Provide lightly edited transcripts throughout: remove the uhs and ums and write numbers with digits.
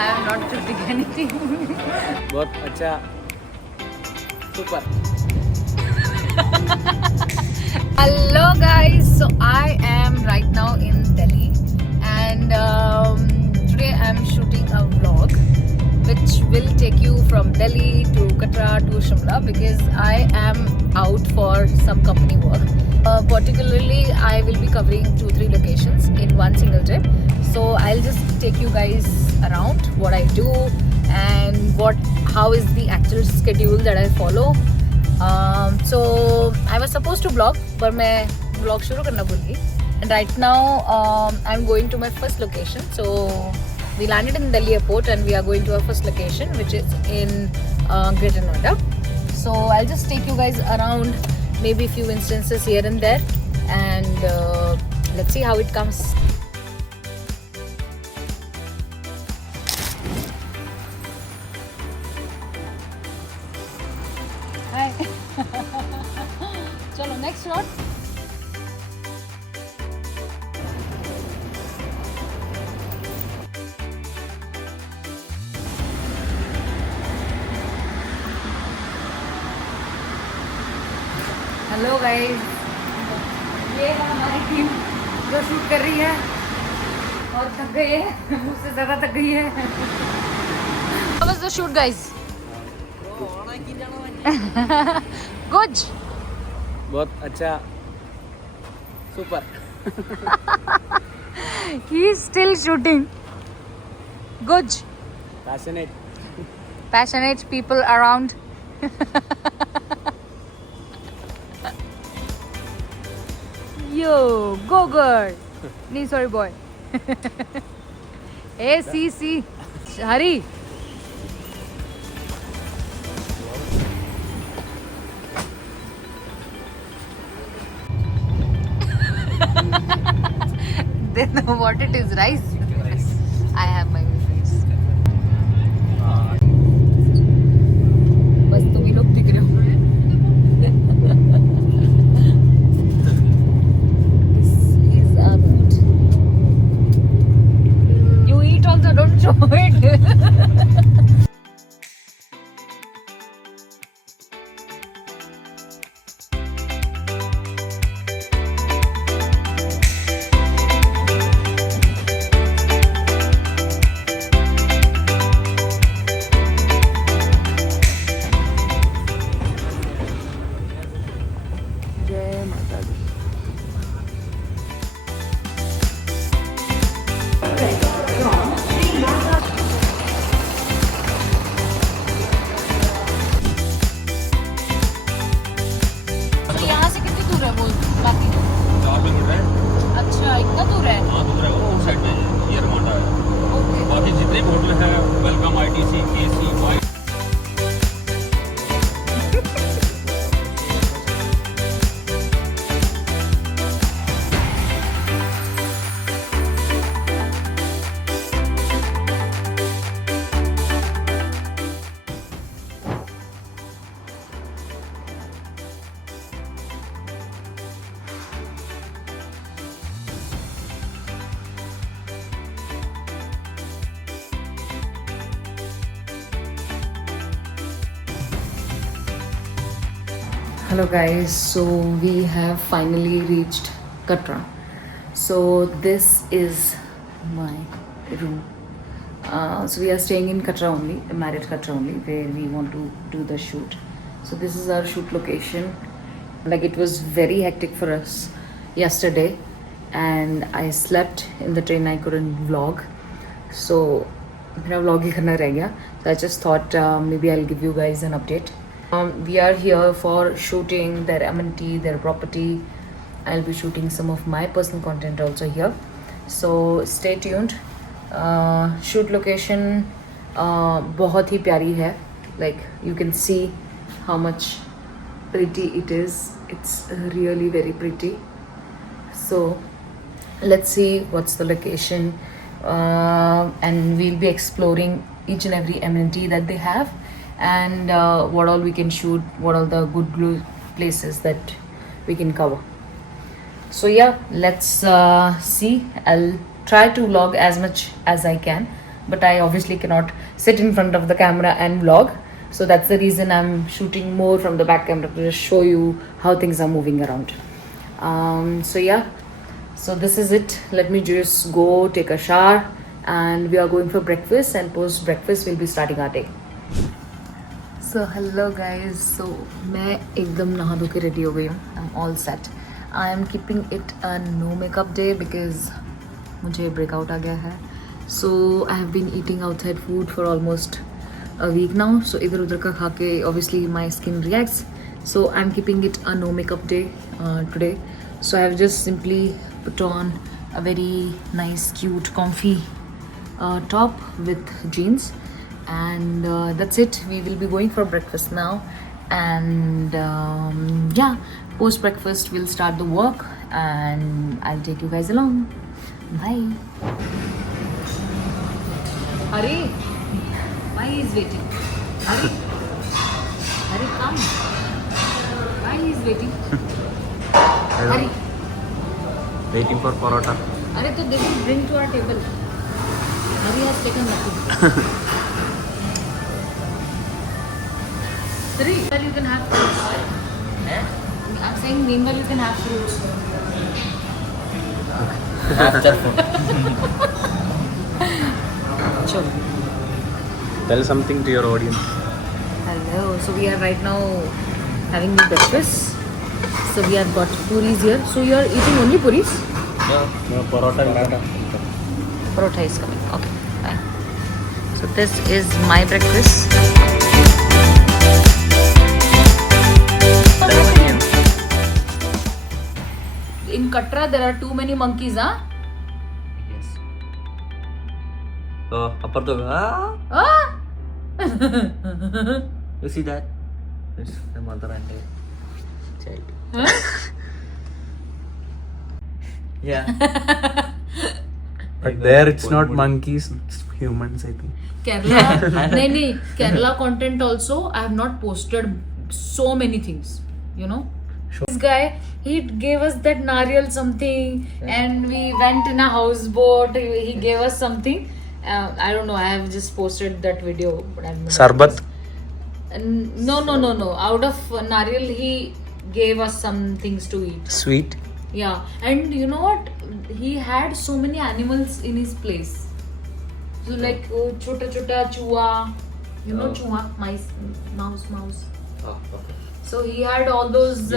I am not shooting anything. बहुत अच्छा super. Hello guys, so I am right now in Delhi and today I am shooting a vlog which will take you from Delhi to Katra to Shimla because I am out for some company work. Particularly I will be covering 2-3 locations in one single trip. So I'll just take you guys around what I do and how is the actual schedule that I follow. So I was supposed to vlog, but मैं vlog शुरू करना भूल गई. And right now I'm going to my first location. So we landed in Delhi airport and we are going to our first location, which is in Greater Noida. So I'll just take you guys around, maybe a few instances here and there, and let's see how it comes. Hi. Chalo, next shot. Hello guys, ये है हमारी team जो shoot कर रही है और थक गई है, मुझसे ज़्यादा थक गई है. How was the shoot, guys? Good. बहुत अच्छा super. He is still shooting. Good. Passionate people around. Yo, go girl. Nee, sorry boy. Hey, see. Hurry. They know what it is, rice. I have my face. बस तुम ही लोग दिख रहे हो. This is our food. You eat also, don't show it. जय माता दी. तो यहाँ से कितनी दूर है वो बाकी? 4 किलोमीटर है। अच्छा, इतना दूर है. हाँ दूर है, वो उस साइड में है, ये रमांडा है। ओके. बाकी जितने भी होटल है, वेलकम ITC, KC, वाई Hello guys, so we have finally reached Katra. So this is my room. So we are staying in Katra only, Marriott Katra only, where we want to do the shoot. So this is our shoot location. Like it was very hectic for us yesterday and I slept in the train. I couldn't vlog. So मेरा vlog ही करना रह गया. So I just thought maybe I'll give you guys an update. We are here for shooting their M&T, their property. I'll be shooting some of my personal content also here. So stay tuned. Shoot location बहुत ही प्यारी है. Like you can see how much pretty it is. It's really very pretty. So let's see what's the location. And we'll be exploring each and every amenity that they have and what all we can shoot, what all the good places that we can cover. So yeah, let's see. I'll try to vlog as much as I can, but I obviously cannot sit in front of the camera and vlog. So that's the reason I'm shooting more from the back camera to just show you how things are moving around. So yeah, so this is it. Let me just go take a shower and we are going for breakfast, and post breakfast we'll be starting our day. So hello guys, so मैं एकदम नहा धो के ready हो गई हूँ. I'm all set. I am keeping it a no makeup day because मुझे breakout आ गया है. So I have been eating outside food for almost a week now. So इधर उधर का खा के obviously my skin reacts. So I'm keeping it a no makeup day today. So I have just simply put on a very nice, cute, comfy top with jeans. And that's it. We will be going for breakfast now, and yeah, post breakfast we'll start the work and I'll take you guys along. Bye. Hari, why he is waiting? Hari, Hari, come. Why he is waiting? Hari, Waiting for parota. Hari, so they will bring to our table. Hari has taken nothing. Meanwhile you can have fruits. I'm saying meanwhile you can have fruits. After food. Sure. Tell something to your audience. Hello. So we are right now having the breakfast. So we have got puris here. So you are eating only puris? No, parota. Parotha is coming. Okay, fine. So this is my breakfast. In Katra there are too many monkeys, huh? Yes. Oh, upper the Ah! You see that? It's the mother and the child. Huh? Yeah. But there it's not monkeys, it's humans, I think. Kerala, nahi, Kerala content also. I have not posted so many things, you know. This guy, he gave us that nariyal something, and we went in a houseboat. He gave us something. I don't know. I have just posted that video. But I don't know. Sarbat. No. Out of nariyal, he gave us some things to eat. Sweet. Yeah, and you know what? He had so many animals in his place. So like chota chua, you know, chua, mice, mouse. Oh, okay. So he had all those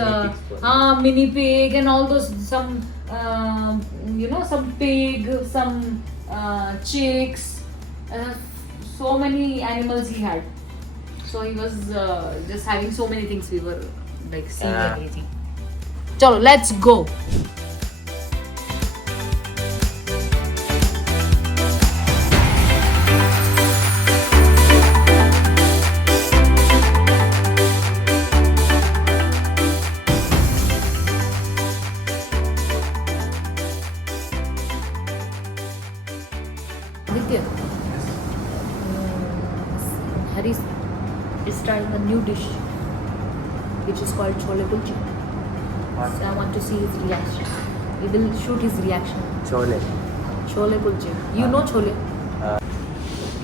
mini pig and all those some some pig, some chicks, so many animals he had. So he was just having so many things. We were like seeing everything. Chalo, let's go. Aditya, Hari is trying a new dish which is called chole kulche. So I want to see his reaction. We will shoot his reaction. Chole. Chole kulche. You know chole?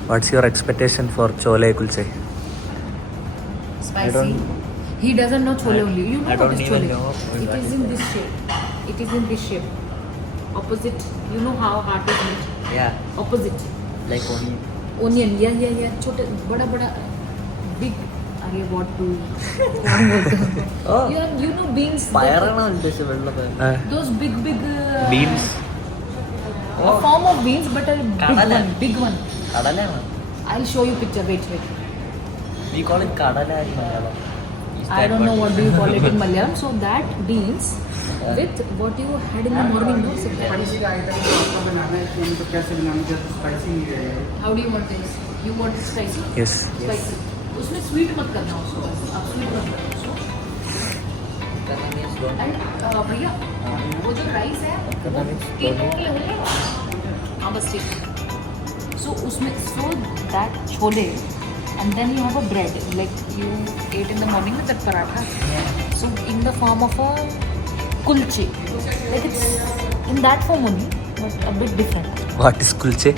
What's your expectation for chole kulche? Spicy. He doesn't know chole only. You know I what don't is even chole? know It what is is in this shape. It is in this shape. Opposite. You know how heart is made. Yeah, Opposite. like only. Onion. Yeah. छोटे बड़ा big. अरे what to? Oh. You know beans. പയറാണോ ഉദ്ദേശിച്ചത് വെള്ള Those big. Beans. A form of beans, but a Kadala. big one. കടലാണ്. I'll show you picture. Wait. We call it കടല in Malayalam. Is I that don't know what do you call it in mean? Malayalam. So that beans with what you had in the morning, no? So how do you want this? You want it spicy? Yes. Spicy. उसमें sweet मत करना उसको. आप sweet मत करना उसको. And भैया वो जो राइस है वो केक और ले हाँ बस ठीक. So उसमें so that chole and then you have a bread like you ate in the morning with that paratha. So in the form of a kulche, like it's in that form only, but a bit different. What is kulche?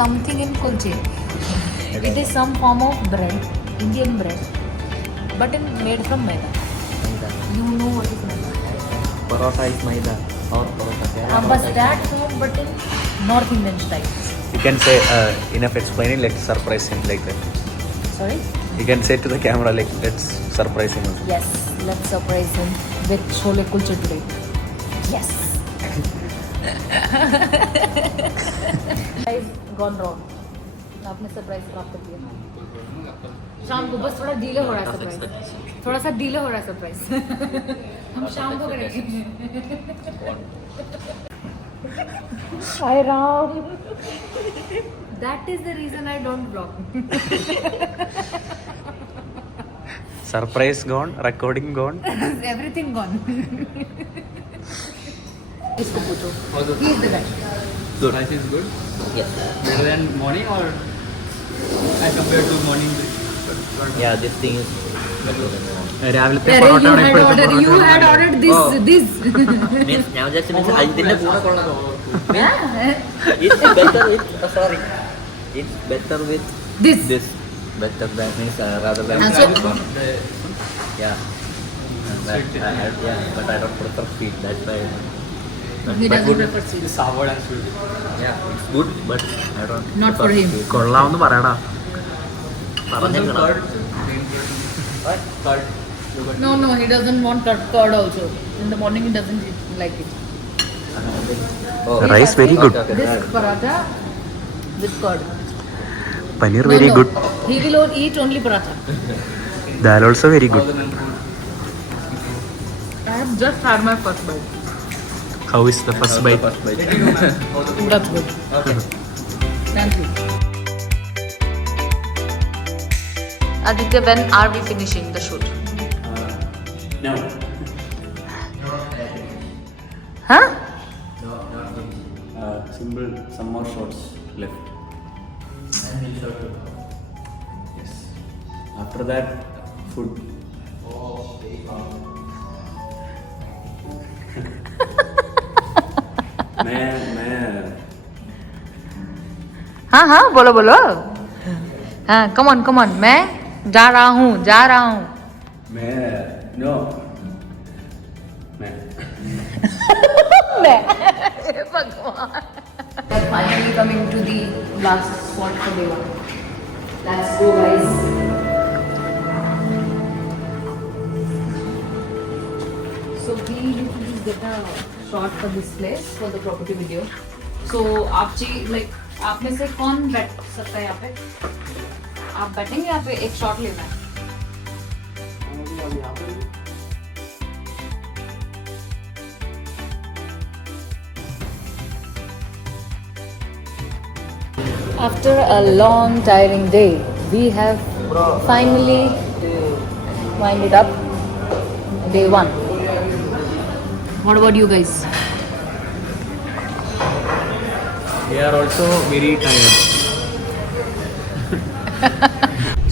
something in kulche. It is some form of bread, Indian bread, but made from maida. Maida. You know what is maida? Parota is maida or parota. But that form, but in North Indian style. You can say enough explaining. Let's surprise him like that. Sorry? You can say to the camera like let's surprise him. Yes, let's surprise him with chole kulche today. Yes. Guys, gone wrong. आपने surprise प्राप्त किया शाम को बस थोड़ा delay हो रहा है सरप्राइज थोड़ा सा डिले हो रहा है सरप्राइज हम शाम को करेंगे हाय राम that is the reason I don't blog Surprise gone, recording gone. Everything gone इसको पूछो he is the guy The price is good. Yes. Better than morning or as compared to morning? Yeah, this thing is. രാവിലത്തെ you had ordered this Means now just means ഇതിന്റെ കൂടെ കൊള്ളാം. It's better with sorry. It's better with this Better than means rather than. And so- Yeah. Yeah, but I don't prefer sweet. That's why. he But doesn't good. prefer sweet Sour and sweet. Yeah, it's good, but I don't. Not for prefer him. sweet. കൊള്ളാമെന്ന് പറയടാ. പറഞ്ഞേക്കണം. Curd. no he doesn't want curd also in the morning he doesn't like it Oh, Rice very good. this paratha with curd Paneer No, very no. good. He will eat only paratha. Dal also very good. I have just had my first bite. How is the first bite? First bite. That's good. Thank you. Aditya, when are we finishing the shoot? No. Huh? Simple. Some more shots left. Yes. After that, food. मैं हाँ बोलो हाँ come on मैं जा रहा हूँ मैं no मैं भगवान finally coming to the last spot for day one. Let's go guys. So we need to just get a shot for this place for the property video. So आप like आप में से कौन बैठ सकता है यहाँ पे? आप बैठेंगे यहाँ पे एक शॉट लेना है. After a long tiring day, we have finally winded up day one. What about you guys? We are also very tired.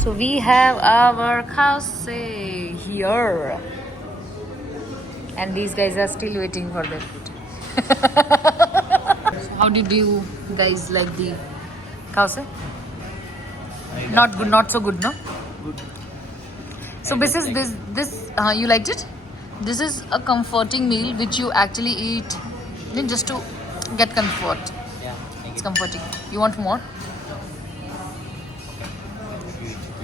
So we have our house here, and these guys are still waiting for their food. How did you guys like the house? Not good, not so good, no? Good. So this is this you liked it? This is a comforting meal which you actually eat just to get comfort. Yeah. It's comforting. You want more?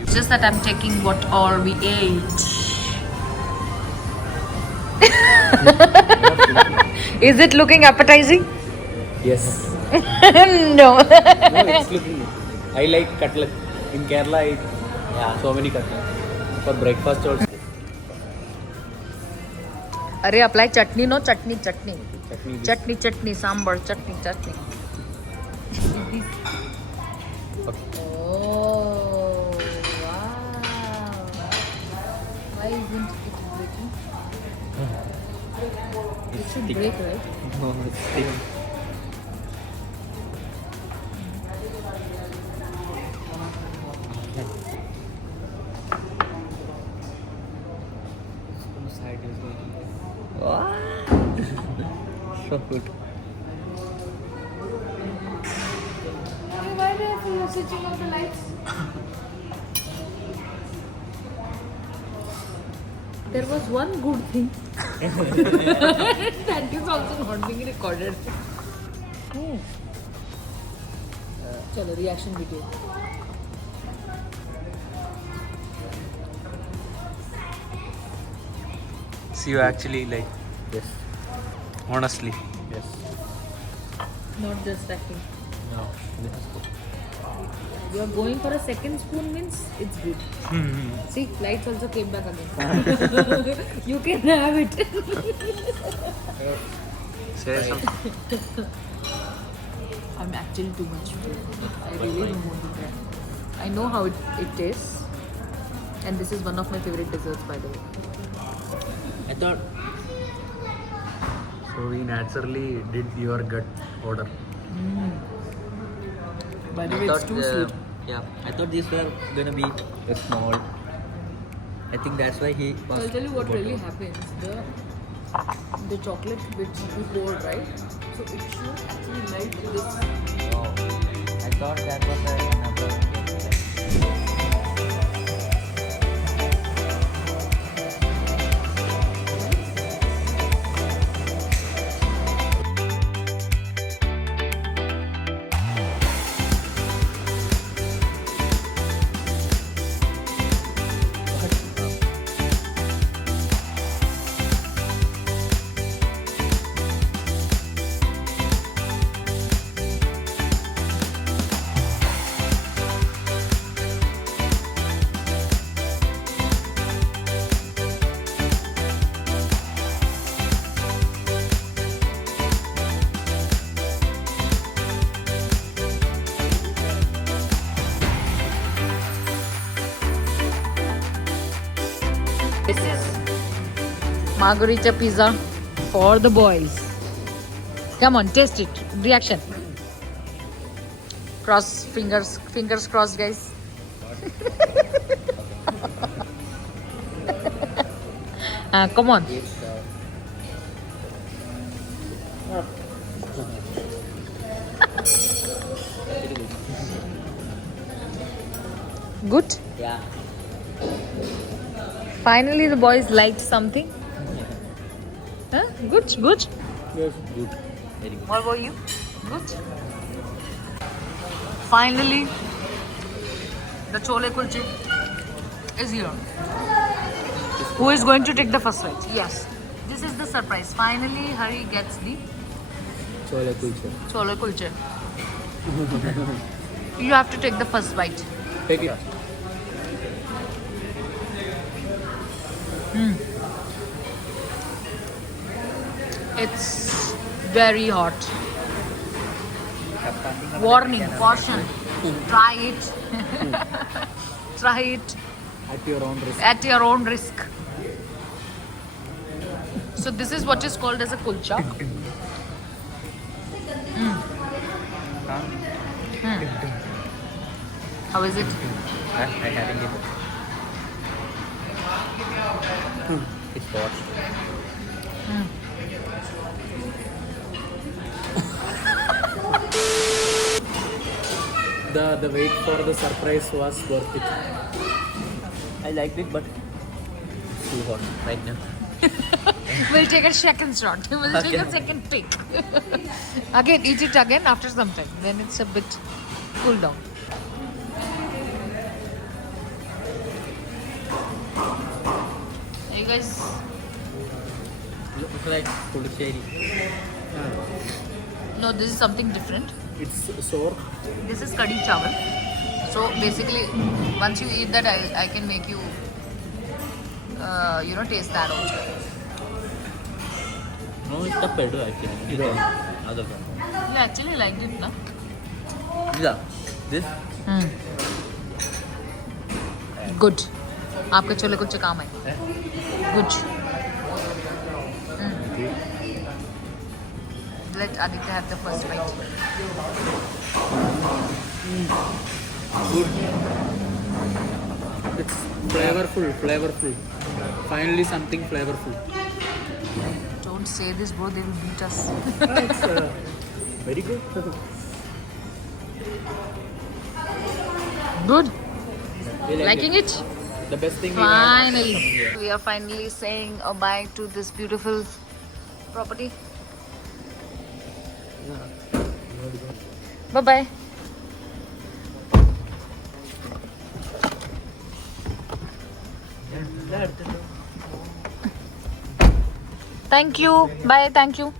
It's just that I'm taking what all we ate. Is it looking appetizing? Yes. No. No, it's looking. I like cutlet. In Kerala, I eat so many cutlets. For breakfast also. Arey, apply chutney, no? Chutney. Chutney. Chutney, sambar, chutney. Oh, wow. Why isn't it breaking? It should break, right? No, it's thick. Why for switching off the lights. There was one good thing. That is also not being recorded. Chalo, reaction video. So you actually like, Yes. honestly. Yes. Not just acting. No. This is good. You are going for a second spoon means it's good. See, lights also came back again. You can have it. Say something. I'm actually too much food. I really don't want to try. I know how it tastes. And this is one of my favorite desserts, by the way. I thought So we naturally did your gut order. By the I way, it's thought too sweet. yeah, I thought these were gonna be small. I think that's why he was. I'll tell you what really happens. The chocolate which we poured, right? So it should actually melt this. Oh, I thought that was another. This is margarita pizza for the boys. Come on, taste it. Reaction. Cross fingers crossed, guys. Come on. Good. Yeah. Finally, the boys liked something. Huh? Good. Yes. Good. Very good. What about you? Good. Finally, the chole kulche is here. Who is going to take the first bite? Yes. This is the surprise. Finally, Hari gets the Chole kulcha. chole kulche. You have to take the first bite. Take it. It's very hot. Warning, caution. Try it. Try it At your own risk. at your own risk. So this is what is called as a kulcha. How is it? I hadn't given. It's hot. The wait for the surprise was worth it. I liked it, but it's too hot right now. We'll take a second shot. We'll take a Okay. second take. Again, eat it again after some time. Then it's a bit cool down. Are you guys? Looks like Puducherry. No, this is something different. It's sour. This is kadhi chawal. So basically, once you eat that, I can make you, taste that also. No, it's the pedo actually. Yeah. Other one. You actually liked it, na? Yeah. This. Good. आपके छोले कुलचे काम है. Good. Let Aditya have the first bite. Good. It's flavorful. Finally something flavorful. Don't say this, bro. They will beat us. It's very good. Good. We like Liking it? The best thing we have. Finally. We are finally saying a bye to this beautiful property. Bye bye. Thank you. Bye. Thank you.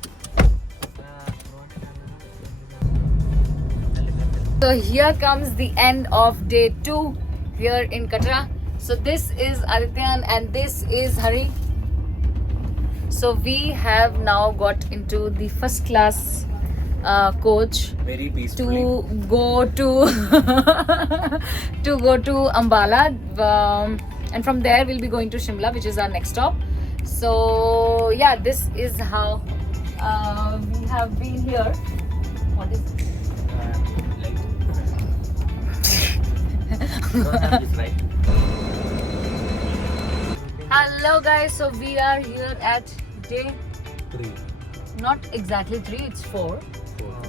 So here comes the end of day 2 here in Katra. So this is Adityan and this is Hari. So we have now got into the first class coach Very peacefully. to go to to go to Ambala, and from there we'll be going to Shimla, which is our next stop. So yeah, this is how we have been here. What is it? Don't have this right. Hello guys, so we are here at day 3. not exactly 3, it's 4,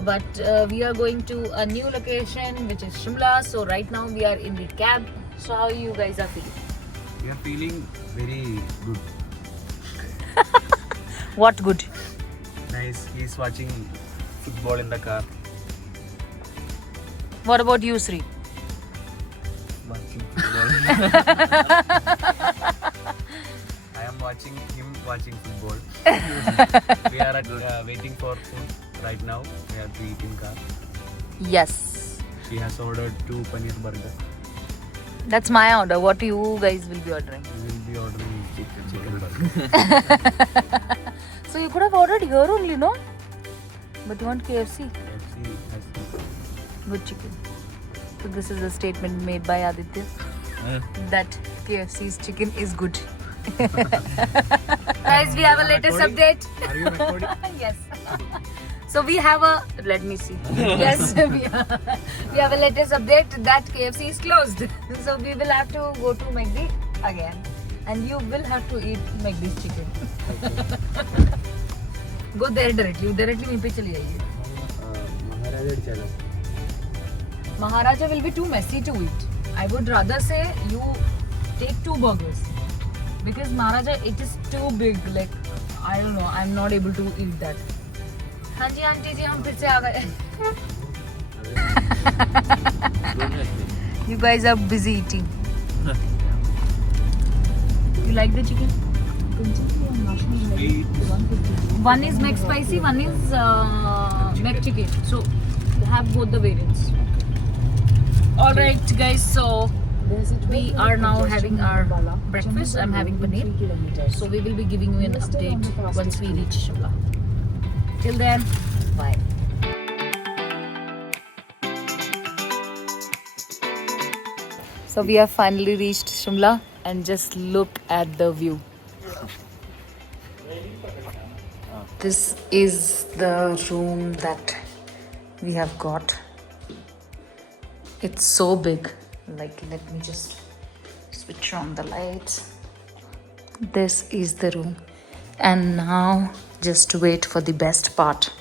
but we are going to a new location which is Shimla. So right now we are in the cab. So how you guys are feeling? We are feeling very good. What good? Nice. He's watching football in the car. What about you, Sri? Watching football. I am watching him watching football. We are at, waiting for food right now. We have to eat in car. Yes, She has ordered 2 paneer burger. that's my order. What you guys will be ordering? We will be ordering chicken burger. So you could have ordered here only, no? But you want KFC? KFC has Good chicken. So this is a statement made by Aditya that KFC's chicken is good. Guys, we have a latest update. Are you recording? Yes. So we have a, let me see. Yes, we have a latest update that KFC is closed. So we will have to go to McD again. And you will have to eat McD's chicken. Go there directly. Directly वहीं पे चली जाइए. Maharaja chalo. Maharaja will be too messy to eat. I would rather say you take 2 burgers. Because Maharaja, it is too big. Like, I don't know. I'm not able to eat that. हाँ जी aunty जी हम फिर से आ गए. You guys are busy eating. You like the chicken? One is Mac Spicy, one is Mac Chicken. So have both the variants. Alright guys, so we are now having our breakfast. I'm having paneer. So we will be giving you an update once we reach Shimla. Till then, bye. So we have finally reached Shimla and just look at the view. This is the room that we have got. It's so big. Like, let me just switch on the lights. This is the room. And now just wait for the best part.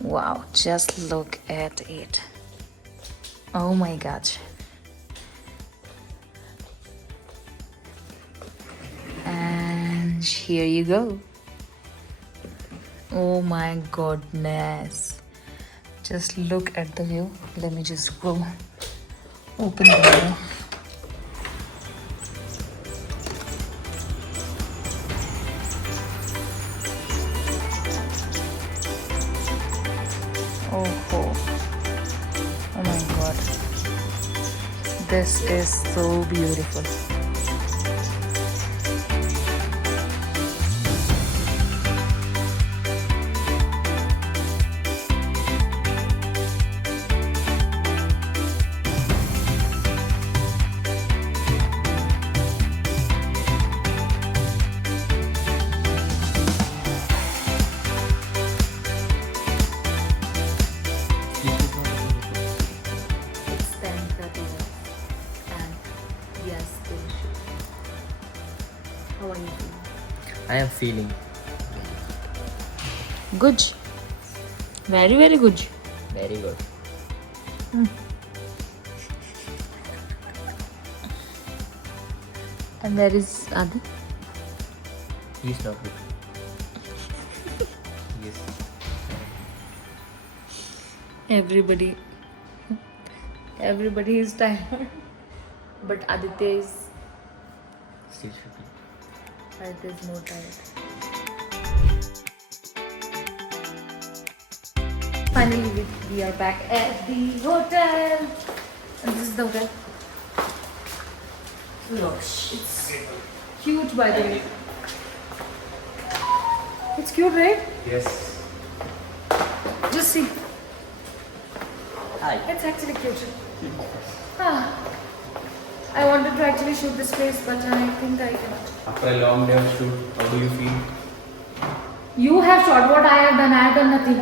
Wow, just look at it. Oh my gosh. And here you go. Oh my goodness. Just look at the view. Let me just go open the door. Oh my god. This is so beautiful. It's 10:30 and yes, they should. How are you feeling? I am feeling Good. Very, very good. very good. And there is Adi. He's not good. Yes. Everybody is tired. But Aditya is Still shaking. more tired. Finally, we are back at the hotel. And this is the hotel. Look, it's cute, by the way. It's cute, right? Yes. Just see. Hi. It's actually cute. Ah, I wanted to actually shoot this place, but I think I cannot. After a long day of shoot, how do you feel? You have shot what I have done. I have done nothing.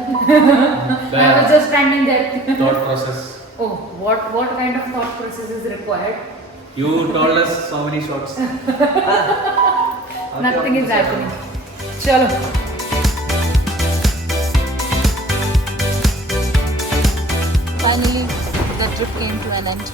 I was just standing there. Thought process. Oh, what kind of thought process is required? You told us so many shots. Nothing is happening. Chalo. Finally, the trip came to an end.